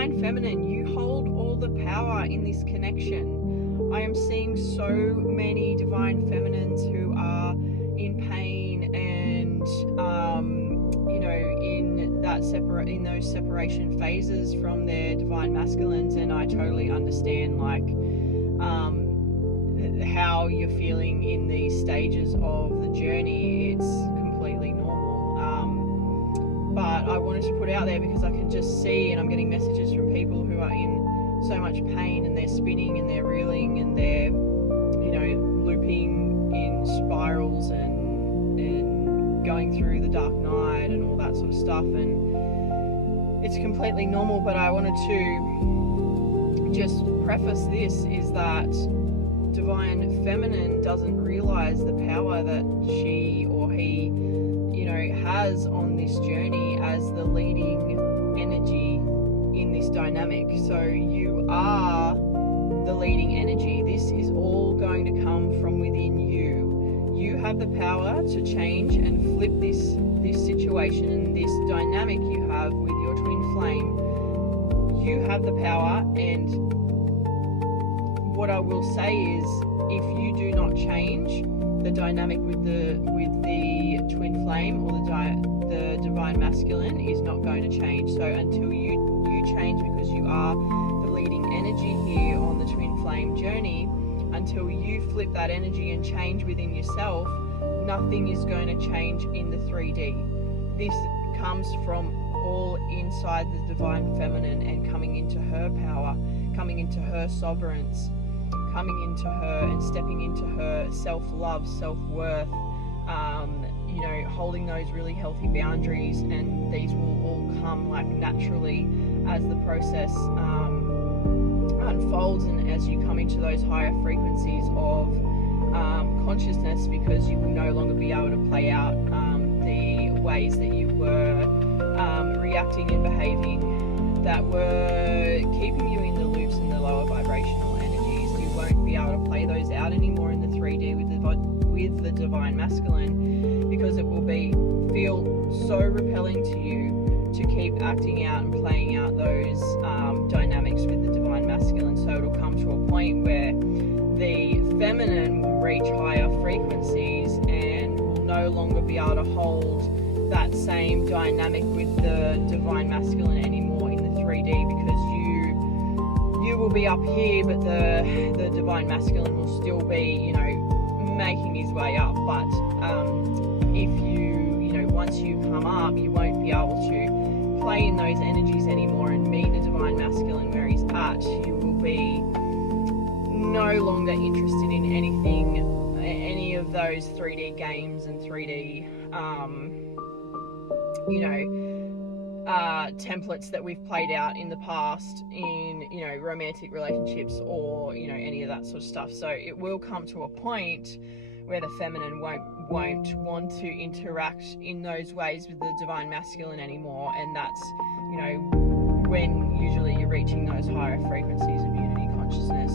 Divine Feminine, you hold all the power in this connection. I am seeing so many Divine Feminines who are in pain and in those separation phases from their Divine Masculines, and I totally understand how you're feeling in these stages of the journey. It's completely normal, but I wanted to put out there because I can just see, and I'm getting messages from people who are in so much pain, and they're spinning and they're reeling and they're looping in spirals and going through the dark night and all that sort of stuff, and it's completely normal. But I wanted to just preface this is that Divine Feminine doesn't realize the power that she or he has on this journey as the leading energy in this dynamic. So you are the leading energy. This is all going to come from within you. You have the power to change and flip this situation and this dynamic you have with your twin flame. You have the power, and what I will say is, if you do not change, the dynamic with the twin flame or the Divine Masculine is not going to change. So until you change, because you are the leading energy here on the twin flame journey, until you flip that energy and change within yourself, nothing is going to change in the 3D. This comes from all inside the Divine Feminine and coming into her power, coming into her sovereigns, coming into her and stepping into her self-love, self-worth, holding those really healthy boundaries, and these will all come naturally as the process unfolds and as you come into those higher frequencies of consciousness, because you will no longer be able to play out the ways that you were reacting and behaving that were keeping you in the loops and the lower vibrational energies. You won't be able to play those out anymore in the 3D with the Divine Masculine, because it will feel so repelling to you to keep acting out and playing out those dynamics with the Divine Masculine. So it'll come to a point where the feminine will reach higher frequencies and will no longer be able to hold that same dynamic with the Divine Masculine anymore in the 3D, because you will be up here, but the Divine Masculine will still be, making his way up. But if once you come up, you won't be able to play in those energies anymore and meet the Divine Masculine where he's at. You will be no longer interested in any of those 3D games and 3D templates that we've played out in the past in romantic relationships or any of that sort of stuff. So it will come to a point where the feminine won't want to interact in those ways with the Divine Masculine anymore, and that's when usually you're reaching those higher frequencies of unity consciousness,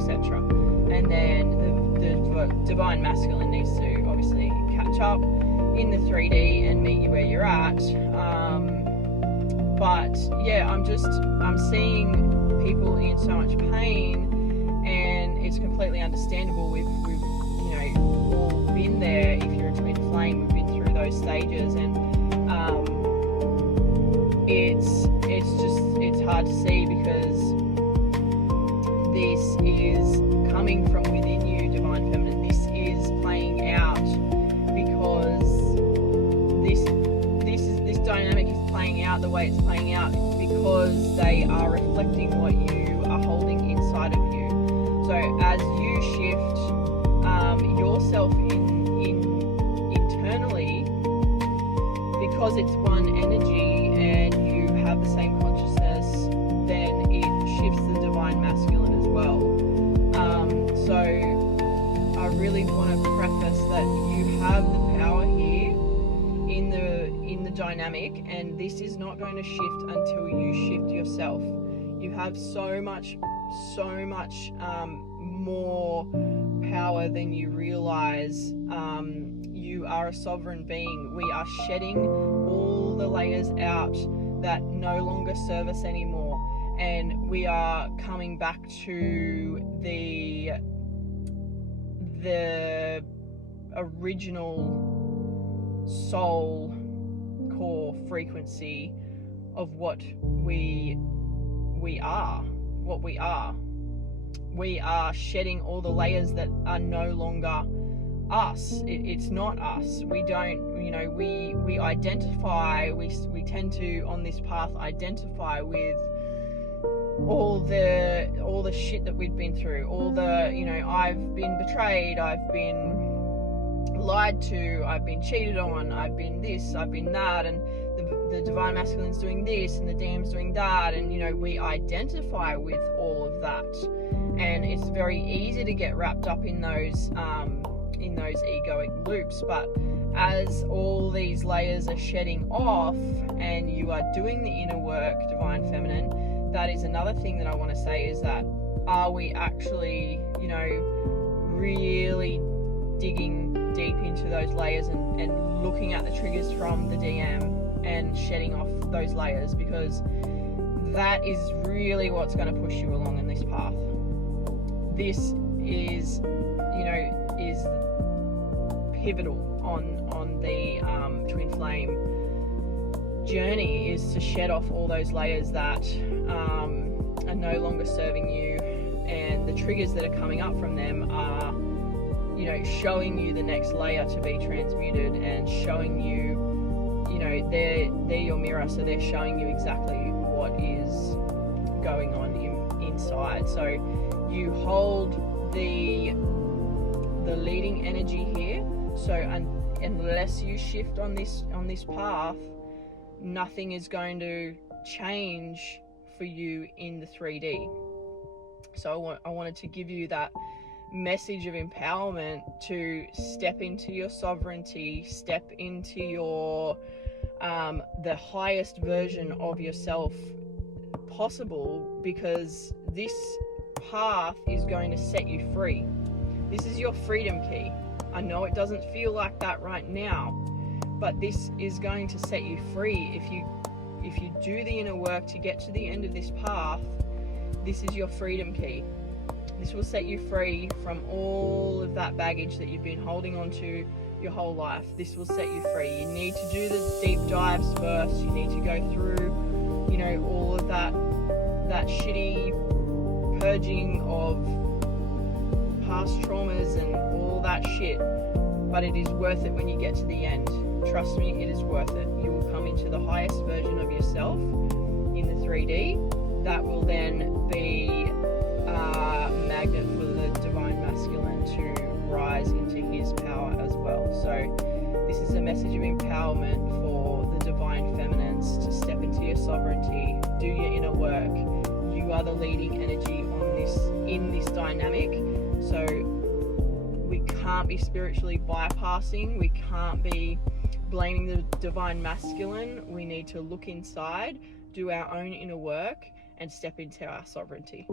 etc. And then the Divine Masculine needs to obviously catch up in the 3D and meet you where you're at. But yeah, I'm seeing people in so much pain, and it's completely understandable. We've all been there. If you're a twin flame, we've been through those stages, and it's hard to see, because this is coming from within you, Divine Feminine. This is playing out because this dynamic is playing out the way it's playing out because they are reflecting what you are holding inside of you. So as you shift yourself internally, because it's one energy and you have the same consciousness, then it shifts the Divine Masculine as well. So I really want to preface that you have the power here in the dynamic, and this is not going to shift until you shift yourself. You have so much more power than you realize. You are a sovereign being. We are shedding all the layers out that no longer serve us anymore, and we are coming back to the original soul core frequency of what we are. We are shedding all the layers that are no longer us. It's not us. We don't, we identify, we tend to, on this path, identify with all the shit that we've been through, all the, I've been betrayed, I've been lied to, I've been cheated on, I've been this, I've been that, and the divine masculine's doing this and the dam's doing that, and we identify with all of that, and it's very easy to get wrapped up in those egoic loops. But as all these layers are shedding off and you are doing the inner work, divine feminine, that is another thing that I want to say, is that are we actually really digging deep into those layers and looking at the triggers from the DM and shedding off those layers, because that is really what's going to push you along in this path. This is is pivotal on the twin flame journey, is to shed off all those layers that are no longer serving you, and the triggers that are coming up from them are showing you the next layer to be transmuted, and showing you they're your mirror, so they're showing you exactly what is going on inside. So you hold the leading energy here, so unless you shift on this path, nothing is going to change for you in the 3D. So I wanted to give you that message of empowerment to step into your sovereignty, step into your the highest version of yourself possible, because this path is going to set you free. This is your freedom key. I know it doesn't feel like that right now, but this is going to set you free. If you do the inner work to get to the end of this path, this is your freedom key. This will set you free from all of that baggage that you've been holding on to your whole life. This will set you free. You need to do the deep dives first. You need to go through, all of that shitty purging of past traumas and all that shit. But it is worth it when you get to the end. Trust me, it is worth it. You will come into the highest version of yourself in the 3D. That will then be a magnet for the divine masculine to rise into his power as well. So this is a message of empowerment for the divine feminines to step into your sovereignty, do your inner work. You are the leading energy in this dynamic. So we can't be spiritually bypassing, we can't be blaming the divine masculine. We need to look inside, do our own inner work, and step into our sovereignty.